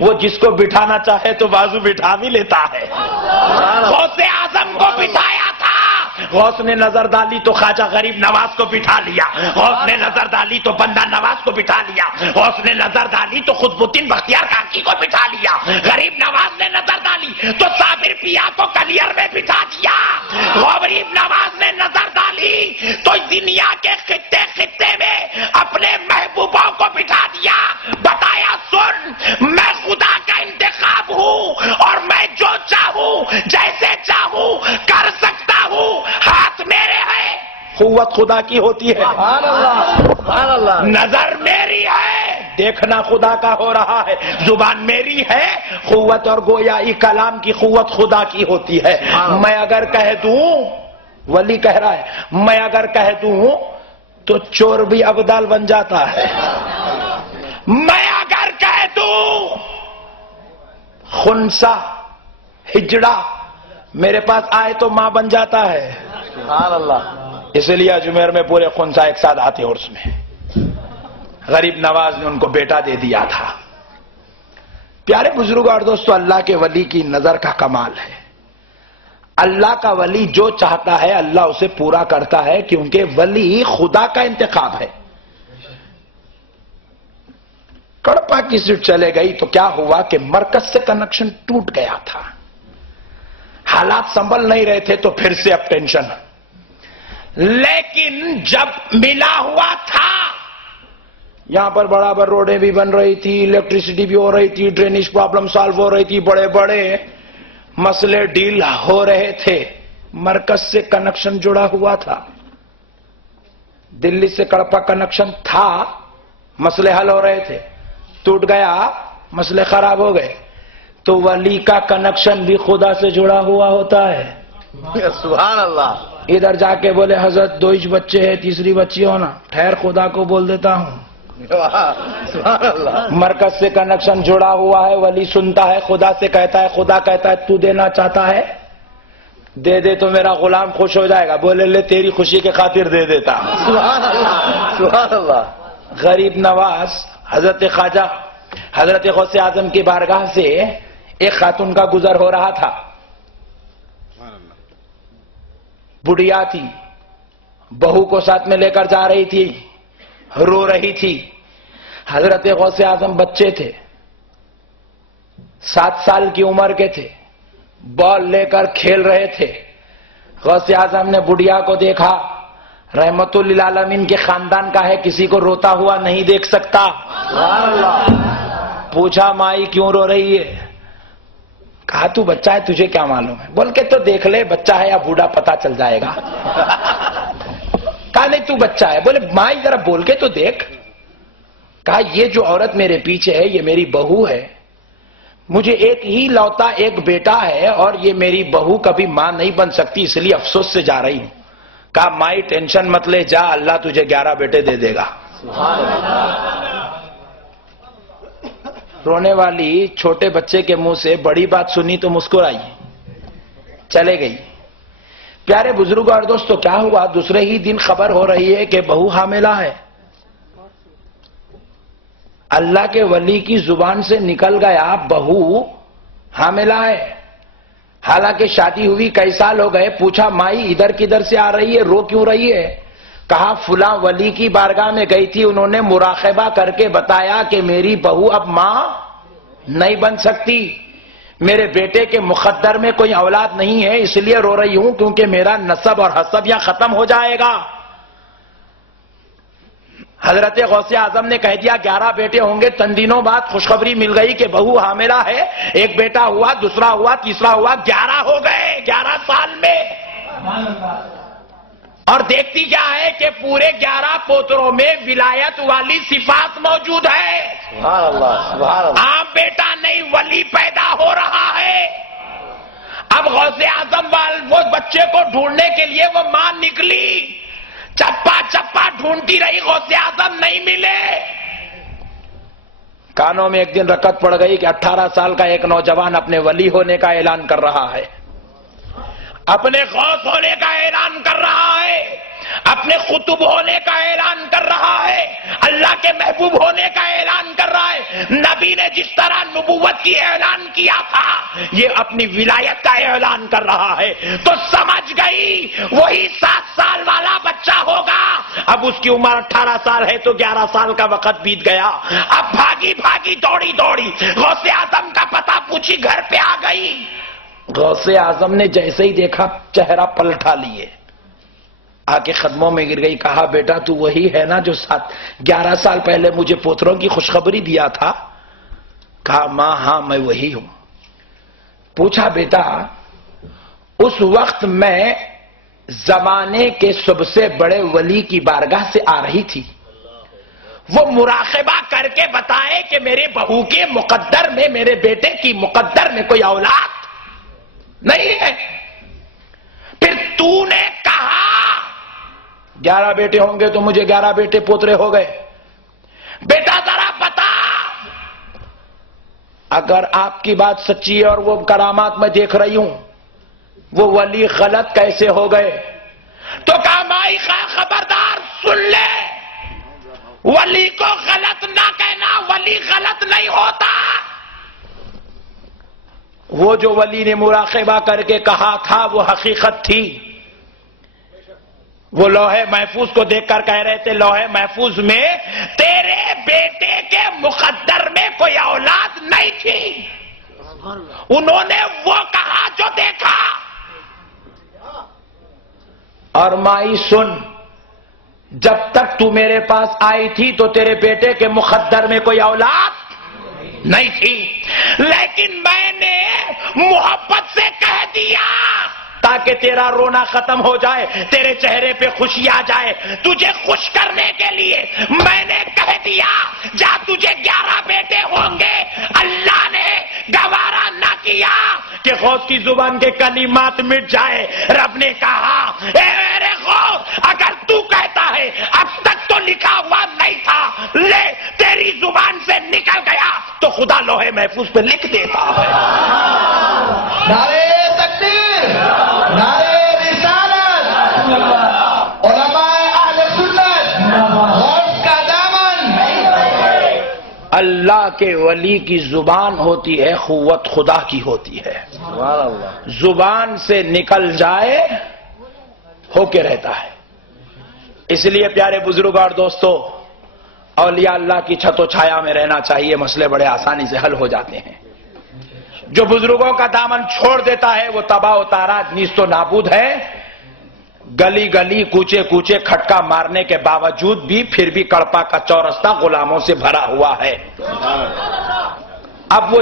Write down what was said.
وہ جس کو بٹھانا چاہے تو بازو بٹھا بھی لیتا ہے. غوث اعظم کو بٹھایا تھا، غوث نے نظر ڈالی تو خواجہ غریب نواز کو بٹھا لیا، غوث نے نظر ڈالی تو بندہ نواز کو بٹھا لیا، غوث نے نظر ڈالی تو قطب الدین بختیار کاکی کو بٹھا لیا، غریب نواز نے نظر ڈالی تو صابر پیا کو کلیئر میں بٹھا دیا، غریب نواز نے نظر ڈالی تو دنیا کے خطے خطے میں اپنے محبوبوں کو بٹھا دیا. بتایا سن، میں خدا کا انتخاب ہوں اور میں جو چاہوں جیسے چاہوں کر سکتا ہوں، ہاتھ میرے ہے. قوت خدا کی ہوتی ہے، سبحان اللہ سبحان اللہ. نظر میری ہے، دیکھنا خدا کا ہو رہا ہے، زبان میری ہے، قوت اور گویائی کلام کی قوت خدا کی ہوتی ہے. میں اگر کہہ دوں، ولی کہہ رہا ہے، میں اگر کہہ دوں تو چور بھی ابدال بن جاتا ہے. میں اگر کہہ دوں خنسا ہجڑا میرے پاس آئے تو ماں بن جاتا ہے. سبحان اللہ. اس لیے اجمیر میں پورے خنسا ایک ساتھ آتے ہیں عرس میں. غریب نواز نے ان کو بیٹا دے دیا تھا. پیارے بزرگ اور دوستو، اللہ کے ولی کی نظر کا کمال ہے. اللہ کا ولی جو چاہتا ہے اللہ اسے پورا کرتا ہے، کیونکہ ولی خدا کا انتخاب ہے. کڑپا کی سیٹ چلے گئی تو کیا ہوا کہ مرکز سے کنیکشن ٹوٹ گیا تھا، حالات سنبھل نہیں رہے تھے تو پھر سے اب ٹینشن. لیکن جب ملا ہوا تھا، یہاں پر برابر روڈیں بھی بن رہی تھی، الیکٹریسٹی بھی ہو رہی تھی، ڈرینیج پرابلم سالو ہو رہی تھی، بڑے بڑے مسئلے ڈیل ہو رہے تھے، مرکز سے کنیکشن جڑا ہوا تھا. دلی سے کڑپا کنیکشن تھا، مسئلے حل ہو رہے تھے، ٹوٹ گیا، مسئلے خراب ہو گئے. تو ولی کا کنیکشن بھی خدا سے جڑا ہوا ہوتا ہے. سبحان اللہ. ادھر جا کے بولے حضرت 2 بچے ہیں، تیسری بچی ہونا، ٹھہر خدا کو بول دیتا ہوں. سبحان اللہ. مرکز سے کنیکشن جڑا ہوا ہے، ولی سنتا ہے، خدا سے کہتا ہے، خدا کہتا ہے تو دینا چاہتا ہے دے دے تو میرا غلام خوش ہو جائے گا. بولے لے تیری خوشی کے خاطر دے دیتا. سبحان اللہ سبحان اللہ. غریب نواز حضرت خواجہ حضرت غوث اعظم کی بارگاہ سے ایک خاتون کا گزر ہو رہا تھا. بڑھیا تھی، بہو کو ساتھ میں لے کر جا رہی تھی، رو رہی تھی. حضرت غوث اعظم بچے تھے، 7 سال کی عمر کے تھے، بال لے کر کھیل رہے تھے. غوث اعظم نے بڑھیا کو دیکھا، رحمت للعالمین کے خاندان کا ہے، کسی کو روتا ہوا نہیں دیکھ سکتا. پوچھا مائی کیوں رو رہی ہے؟ کہا تو بچہ ہے، تجھے کیا معلوم ہے؟ بول کے تو دیکھ لے بچہ ہے یا بوڑھا پتا چل جائے گا. کہا نہیں تو بچہ ہے. بولے مائی ذرا بول کے تو دیکھ. کہا یہ جو عورت میرے پیچھے ہے یہ میری بہو ہے، مجھے ایک ہی لوتا ایک بیٹا ہے اور یہ میری بہو کبھی ماں نہیں بن سکتی، اس لیے افسوس سے جا رہی ہوں. کہا مائی ٹینشن مت لے، جا اللہ تجھے 11 بیٹے دے دے گا. رونے والی چھوٹے بچے کے منہ سے بڑی بات سنی تو مسکرائی، چلے گئی. پیارے بزرگ اور دوستو، کیا ہوا؟ دوسرے ہی دن خبر ہو رہی ہے کہ بہو حاملہ ہے. اللہ کے ولی کی زبان سے نکل گیا بہو حاملہ ہے. حالانکہ شادی ہوئی کئی سال ہو گئے. پوچھا مائی ادھر کدھر سے آ رہی ہے، رو کیوں رہی ہے؟ کہا فلاں ولی کی بارگاہ میں گئی تھی، انہوں نے مراقبہ کر کے بتایا کہ میری بہو اب ماں نہیں بن سکتی، میرے بیٹے کے مقدر میں کوئی اولاد نہیں ہے، اس لیے رو رہی ہوں کیونکہ میرا نسب اور حسب یہاں ختم ہو جائے گا. حضرت غوث اعظم نے کہہ دیا 11 بیٹے ہوں گے. چند دنوں بعد خوشخبری مل گئی کہ بہو حاملہ ہے. ایک بیٹا ہوا، دوسرا ہوا، تیسرا ہوا، 11 ہو گئے 11 سال میں. اور دیکھتی کیا ہے کہ پورے 11 پوتروں میں ولایت والی صفات موجود ہے. سبحان اللہ سبحان اللہ. عام بیٹا نہیں، ولی پیدا ہو رہا ہے. اب غوث اعظم وہ بچے کو ڈھونڈنے کے لیے وہ ماں نکلی، چپا چپا ڈھونڈتی رہی، غوث اعظم نہیں ملے. کانوں میں ایک دن رکعت پڑ گئی کہ 18 سال کا ایک نوجوان اپنے ولی ہونے کا اعلان کر رہا ہے، اپنے غوث ہونے کا اعلان کر رہا ہے. اپنے قطب ہونے کا اعلان کر رہا ہے، اللہ کے محبوب ہونے کا اعلان کر رہا ہے۔ نبی نے جس طرح نبوت کی اعلان کیا تھا، یہ اپنی ولایت کا اعلان کر رہا ہے۔ تو سمجھ گئی وہی 7 سال والا بچہ ہوگا، اب اس کی عمر 18 سال ہے تو 11 سال کا وقت بیت گیا، اب بھاگی بھاگی دوڑی دوڑی غوث اعظم کا پتہ پوچھی گھر پہ آ گئی۔ غوث اعظم نے جیسے ہی دیکھا چہرہ پلٹا لیے، آ کے قدموں میں گر گئی، کہا بیٹا تو وہی ہے نا جو 11 سال پہلے مجھے پوتروں کی خوشخبری دیا تھا؟ کہا ماں ہاں میں وہی ہوں۔ پوچھا بیٹا اس وقت میں زمانے کے سب سے بڑے ولی کی بارگاہ سے آ رہی تھی، وہ مراقبہ کر کے بتائے کہ میرے بہو کے مقدر میں، میرے بیٹے کی مقدر میں کوئی اولاد نہیں ہے، پھر تو نے کہا 11 بیٹے ہوں گے تو مجھے 11 بیٹے پوترے ہو گئے۔ بیٹا ذرا بتا، اگر آپ کی بات سچی ہے اور وہ کرامات میں دیکھ رہی ہوں، وہ ولی غلط کیسے ہو گئے؟ تو کہا مائی خبردار سن لے، ولی کو غلط نہ کہنا، ولی غلط نہیں ہوتا۔ وہ جو ولی نے مراقبہ کر کے کہا تھا وہ حقیقت تھی۔ وہ لوح محفوظ کو دیکھ کر کہہ رہے تھے لوح محفوظ میں تیرے بیٹے کے مقدر میں کوئی اولاد نہیں تھی، انہوں نے وہ کہا جو دیکھا۔ اور مائی سن، جب تک تو میرے پاس آئی تھی تو تیرے بیٹے کے مقدر میں کوئی اولاد نہیں تھی، لیکن میں نے محبت سے کہہ دیا تاکہ تیرا رونا ختم ہو جائے، تیرے چہرے پہ خوشی آ جائے، تجھے خوش کرنے کے لیے میں نے کہہ دیا جا تجھے 11 بیٹے ہوں گے۔ اللہ نے گوارا نہ کیا کہ غوث کی زبان کے کلمات مٹ جائے۔ رب نے کہا اے میرے غوث اگر تو کہتا ہے اب تک تو لکھا ہوا نہیں تھا، لے تیری زبان سے نکل گیا تو خدا لوح محفوظ پہ لکھ دیتا ہے۔ نعرے تکبیر، نعرے رسالت، علماء اہل سنت، غوث کا دامن۔ اللہ کے ولی کی زبان ہوتی ہے، قوت خدا کی ہوتی ہے۔ سبحان اللہ۔ زبان سے نکل جائے ہو کے رہتا ہے۔ اس لیے پیارے بزرگ اور دوستو، اولیاء اللہ کی چھت و چھایا میں رہنا چاہیے، مسئلے بڑے آسانی سے حل ہو جاتے ہیں۔ جو بزرگوں کا دامن چھوڑ دیتا ہے وہ تباہ و تاراج، نیست و نابود ہے۔ گلی گلی کوچے کوچے کھٹکا مارنے کے باوجود بھی پھر بھی کڑپا کا چورستہ غلاموں سے بھرا ہوا ہے۔ اب وہ